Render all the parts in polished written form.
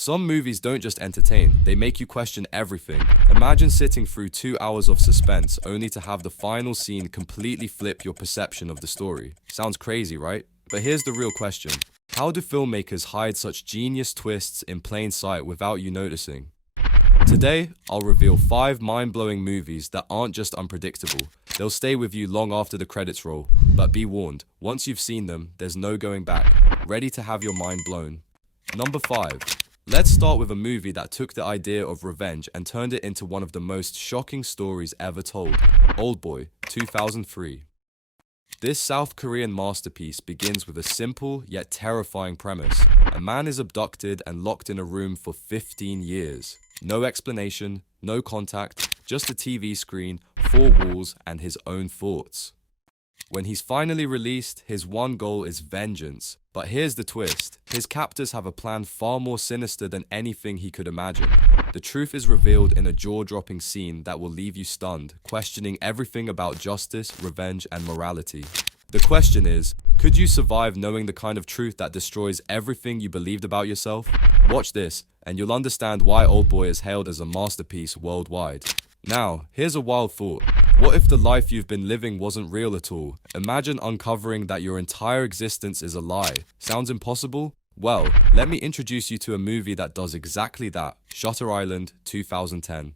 Some movies don't just entertain, they make you question everything. Imagine sitting through 2 hours of suspense only to have the final scene completely flip your perception of the story. Sounds crazy, right? But here's the real question. How do filmmakers hide such genius twists in plain sight without you noticing? Today, I'll reveal 5 mind-blowing movies that aren't just unpredictable. They'll stay with you long after the credits roll. But be warned, once you've seen them, there's no going back. Ready to have your mind blown? Number 5. Let's start with a movie that took the idea of revenge and turned it into one of the most shocking stories ever told. Oldboy, 2003. This South Korean masterpiece begins with a simple yet terrifying premise. A man is abducted and locked in a room for 15 years. No explanation, no contact, just a TV screen, 4 walls, and his own thoughts. When he's finally released, his one goal is vengeance. But here's the twist. His captors have a plan far more sinister than anything he could imagine. The truth is revealed in a jaw-dropping scene that will leave you stunned, questioning everything about justice, revenge, and morality. The question is, could you survive knowing the kind of truth that destroys everything you believed about yourself? Watch this, and you'll understand why Oldboy is hailed as a masterpiece worldwide. Now, here's a wild thought. What if the life you've been living wasn't real at all? Imagine uncovering that your entire existence is a lie. Sounds impossible? Well, let me introduce you to a movie that does exactly that. Shutter Island, 2010.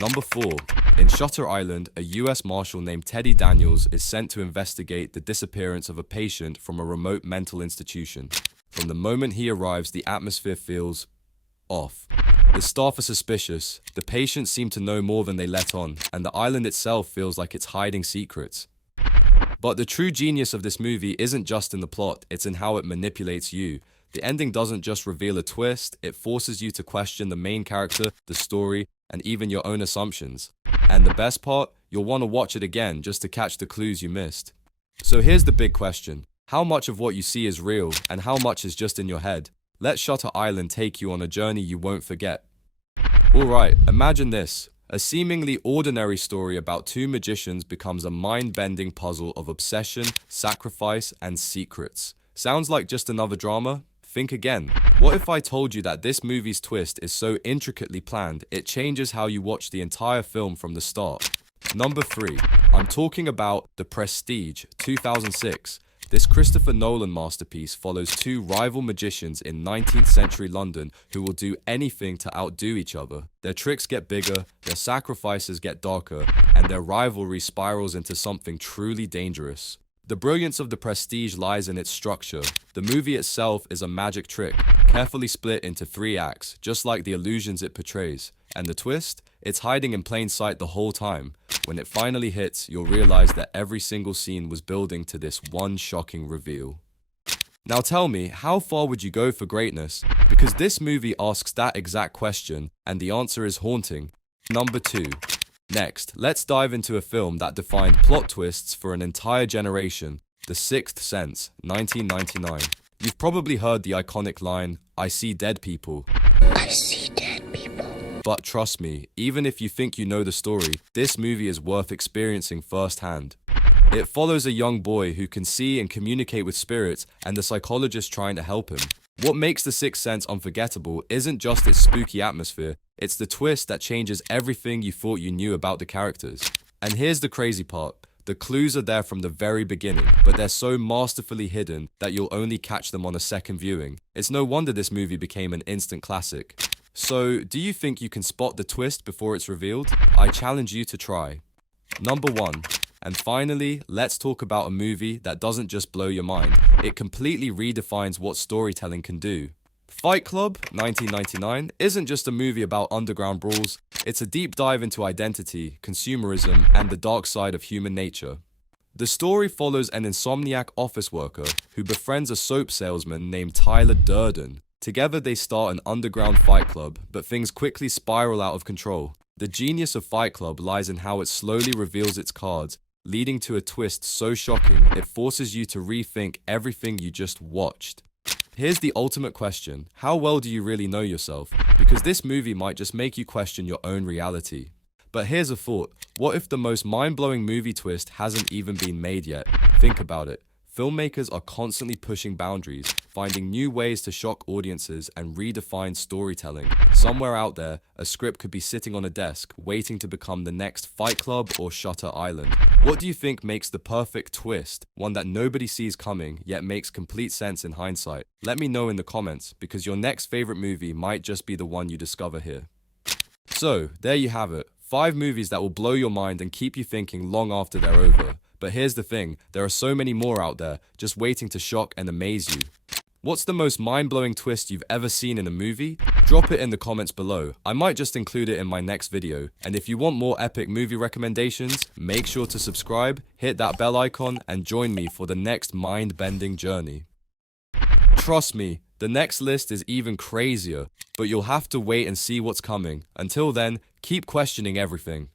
Number 4. In Shutter Island, a US Marshal named Teddy Daniels is sent to investigate the disappearance of a patient from a remote mental institution. From the moment he arrives, the atmosphere feels off. The staff are suspicious, the patients seem to know more than they let on, and the island itself feels like it's hiding secrets. But the true genius of this movie isn't just in the plot, it's in how it manipulates you. The ending doesn't just reveal a twist, it forces you to question the main character, the story, and even your own assumptions. And the best part, you'll want to watch it again just to catch the clues you missed. So here's the big question. How much of what you see is real, and how much is just in your head? Let Shutter Island take you on a journey you won't forget. Alright, imagine this. A seemingly ordinary story about 2 magicians becomes a mind-bending puzzle of obsession, sacrifice, and secrets. Sounds like just another drama? Think again. What if I told you that this movie's twist is so intricately planned, it changes how you watch the entire film from the start? Number 3. I'm talking about The Prestige, 2006. This Christopher Nolan masterpiece follows 2 rival magicians in 19th century London who will do anything to outdo each other. Their tricks get bigger, their sacrifices get darker, and their rivalry spirals into something truly dangerous. The brilliance of The Prestige lies in its structure. The movie itself is a magic trick, carefully split into 3 acts, just like the illusions it portrays. And the twist? It's hiding in plain sight the whole time. When it finally hits, you'll realize that every single scene was building to this one shocking reveal. Now tell me, how far would you go for greatness? Because this movie asks that exact question, and the answer is haunting. Number 2. Next, let's dive into a film that defined plot twists for an entire generation, The Sixth Sense, 1999. You've probably heard the iconic line, "I see dead people." I see dead people. But trust me, even if you think you know the story, this movie is worth experiencing firsthand. It follows a young boy who can see and communicate with spirits and the psychologist trying to help him. What makes The Sixth Sense unforgettable isn't just its spooky atmosphere, it's the twist that changes everything you thought you knew about the characters. And here's the crazy part. The clues are there from the very beginning, but they're so masterfully hidden that you'll only catch them on a second viewing. It's no wonder this movie became an instant classic. So, do you think you can spot the twist before it's revealed? I challenge you to try. Number 1. And finally, let's talk about a movie that doesn't just blow your mind, it completely redefines what storytelling can do. Fight Club, 1999, isn't just a movie about underground brawls, it's a deep dive into identity, consumerism, and the dark side of human nature. The story follows an insomniac office worker who befriends a soap salesman named Tyler Durden. Together they start an underground fight club, but things quickly spiral out of control. The genius of Fight Club lies in how it slowly reveals its cards, leading to a twist so shocking it forces you to rethink everything you just watched. Here's the ultimate question. How well do you really know yourself? Because this movie might just make you question your own reality. But here's a thought. What if the most mind-blowing movie twist hasn't even been made yet? Think about it. Filmmakers are constantly pushing boundaries, finding new ways to shock audiences and redefine storytelling. Somewhere out there, a script could be sitting on a desk, waiting to become the next Fight Club or Shutter Island. What do you think makes the perfect twist? One that nobody sees coming, yet makes complete sense in hindsight? Let me know in the comments, because your next favorite movie might just be the one you discover here. So, there you have it. 5 movies that will blow your mind and keep you thinking long after they're over. But here's the thing, there are so many more out there, just waiting to shock and amaze you. What's the most mind-blowing twist you've ever seen in a movie? Drop it in the comments below. I might just include it in my next video. And if you want more epic movie recommendations, make sure to subscribe, hit that bell icon, and join me for the next mind-bending journey. Trust me, the next list is even crazier, but you'll have to wait and see what's coming. Until then, keep questioning everything.